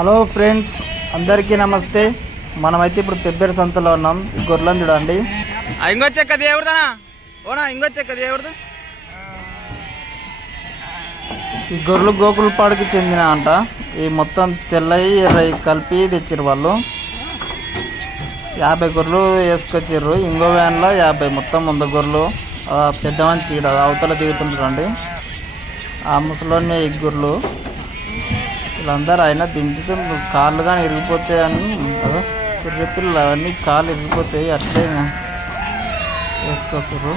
Hello friends, అందరికీ నమస్తే. మనమైతే ఇప్పుడు పెబ్బేరు సంతలో ఉన్నాం. గొర్రెలను చూడండి. ఇంకొచ్చెక్క దేవుడుదానా ఓనా ఇంకొచ్చెక్క దేవుడు. ఈ గొర్రెలు గోకులపాడుకి చెందిన అంట. ఈ మొత్తం తెల్లయి ఎర్రయి కలిపి తెచ్చిర్రు వాళ్ళు. 50 గొర్రెలు వేసుకొచ్చిర్రు. ఇంకో వ్యాన్లో 50, మొత్తం 100 గొర్రెలు. పెద్ద మంచి ఇక్కడ అవతల దిగుతుంటారండి. ఆ ముసలోని ఈ గొర్రెలు వీళ్ళందరూ అయినా దించుతూ కాళ్ళు కానీ ఇరిగిపోతాయని కదా, గొర్రె పిల్లలు అవన్నీ కాళ్ళు ఇరిగిపోతాయి, అట్లే వేసుకొస్తారు.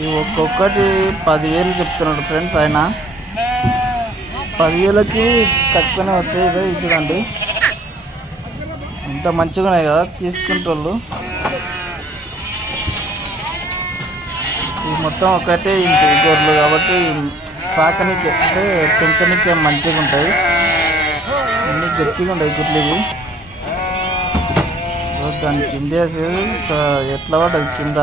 ఈ ఒక్కొక్కటి 10,000 చెప్తున్నాడు ఫ్రెండ్స్. ఆయన 10,000కి తక్కువనే వస్తాయి. ఇదే చూడండి, ఇంత మంచిగా ఉన్నాయి కదా తీసుకుంటోళ్ళు. ఇవి మొత్తం ఒకటే ఇంటి గొర్రెలు కాబట్టి సాకనికి అంటే పెంచడానికి మంచిగా ఉంటాయి. అన్నీ గట్టిగా ఉంటాయి గుడ్లు ఇవి. దాని కింద ఎట్లా పడ్డది కింద.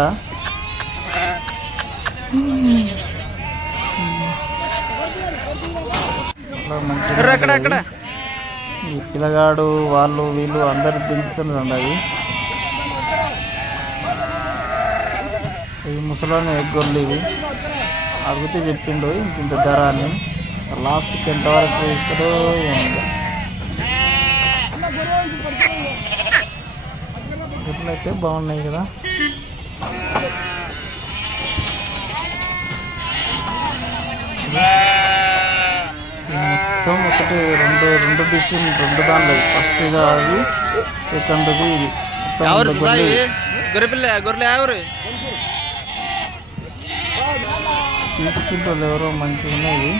మంచిగా ఈ పిల్లగాడు వాళ్ళు వీళ్ళు అందరు దించుతున్నారు అవి. ఈ ముసలోని గొర్రెలు ఇవి. అడిగితే చెప్పిండు ఇంత ధర అని. లాస్ట్కి ఎంతవరకు ఇస్తాడో ఏముంది. గొర్రెలు అయితే బాగున్నాయి కదా. మొత్తం ఒకటి రెండు డిసిషన్, 2 దాంట్లో. ఫస్ట్ ఇది అది, సెకండ్ది ఇది. గొర్రెపిల్ల గొర్రెలు ఎవరు తీసుకుంటూ ఎవరో మంచిగా ఉన్నాయి.